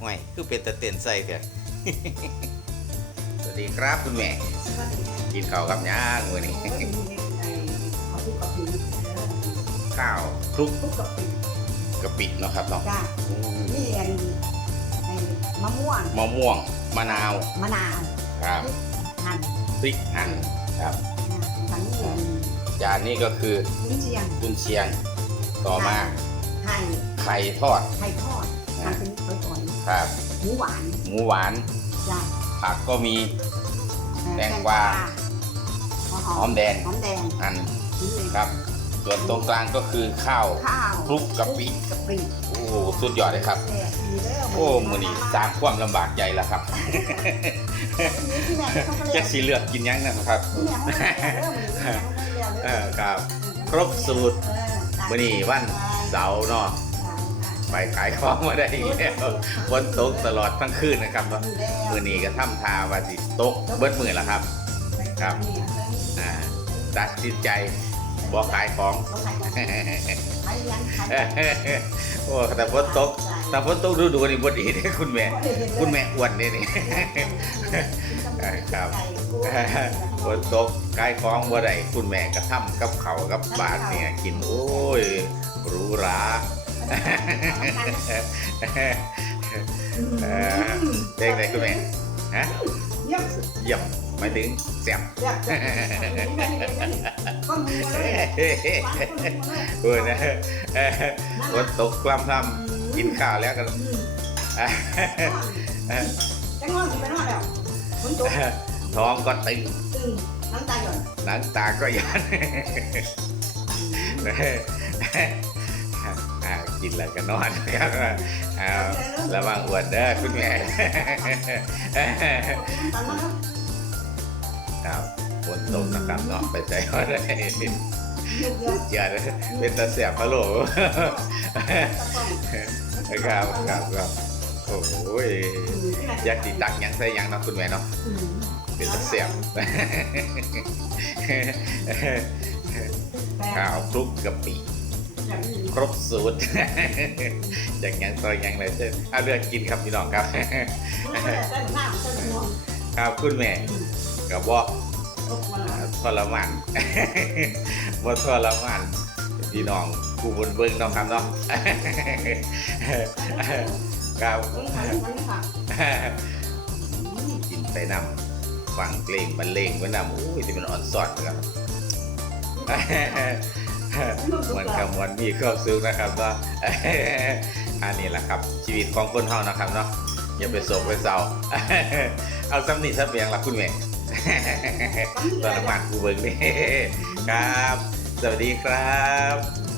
ห่วยคือเป็นตะเต้นใส่เถอะสวัสดีครับคุณแม่ กินข้าวกับย่างมื้อนี้ข้าวคลุกกะปิเนาะครับเนาะจ้าอืมนี่อันไอ้มะม่วงมะม่วงมะนาวมะนาวครับหั่นพริกหั่นครับทั้งนี้จานนี้ก็คือลิ้นเชียงกุนเชียงต่อมาไข่ไข่ทอดไข่ทอด ทำเป็นตัวก่อนครับหมูหวานหมูหวานจ้าผักก็มีแตงกวาหัวหหออมมแดงหอมแดงหั่นชิ้นเล็กครับ ส่วนตรงกลางก็คือข้าวข้าวคลุกกะปิกะปิโอ้สุดยอดเลยครับแซ่บดีเด้โอ้มือนี้สร้างความลำบากใจแล้วครับที่แม่เขาก็เรีจะยกสีเลือกกินยังนะครับที่แม่เขาเรียกเด้อมือนี้แม่เขาเรียกเอเด้ออครับ ครบสูตรมื้อนี้วันเสาร์เนาะ ไปขายของมาได้อีกแล้วฝนตกตลอดทั้งคืนนะครับเนาะมื้อนี้ก็ทำทาว่าสิตกเบิดมือแล้วครับ ครับอ่าตัดสินใจบ่ขายของโอ้แต่ฝนตกแต่ฝนตกดูดูนี่บ่ดีเด้คุณแม่ คุณแม่อ้วนเด้นี่ครับฝนตกขายของบ่ได้คุณแม่ก็ทำกับเขากับบาทเนี่ยกินโอ้ยหรูหรา เออเด็กไหนคุณแม่ฮะเยี่ยมเยี่ยมหมายถึงแซ่บเยี่ยมก็มีเออนะเออฝนตกกล้ำทำกินข้าวแล้วกันจังหวะไปนอนแล้วคนตกท้องก็ตึงตึงน้ำตาหย่อนหนังตาก็ยัน อ่ากินแล้วก็นอนนะครับเอาระวังอ้วนเด้อคุณแม่ตอนนั้นครับฝนตกนะครับเนาะไปใส่ก็ได้ยุบเยอะเจียดเป็นตาเสียบพะโหลตะก้องครับครับครับโอ้โหยอยากติตักหยังใส่หยังเนาะคุณแม่เนาะเป็นตาเสียบข้าวคลุกกะปิ ครบสูตร อย่างหยังซอยหยังเลยเช่นเอาเลือกกินครับพี่น้องครับ ครับคุณแม่กับบอกทรมานว่าทรมานพี่น้องกูบนเบิ้งเน้องครับเนาะครับกินไปนำฟังเพลงบรรเลงไว้นำโอ้ยที่มันอ่อนสอดนะครับ เหมือนคำวันมีความสุขนะครับเนาะอันนี้แหละครับ ชีวิตของคนเฮานะครับเนาะอย่าไปโศกไปเศร้า เอาซ้ำนี่ซ้ำเบียงละคุณแม่ตอนน้ำมันกูเบิ้งนี่ครับ สวัสดีครับ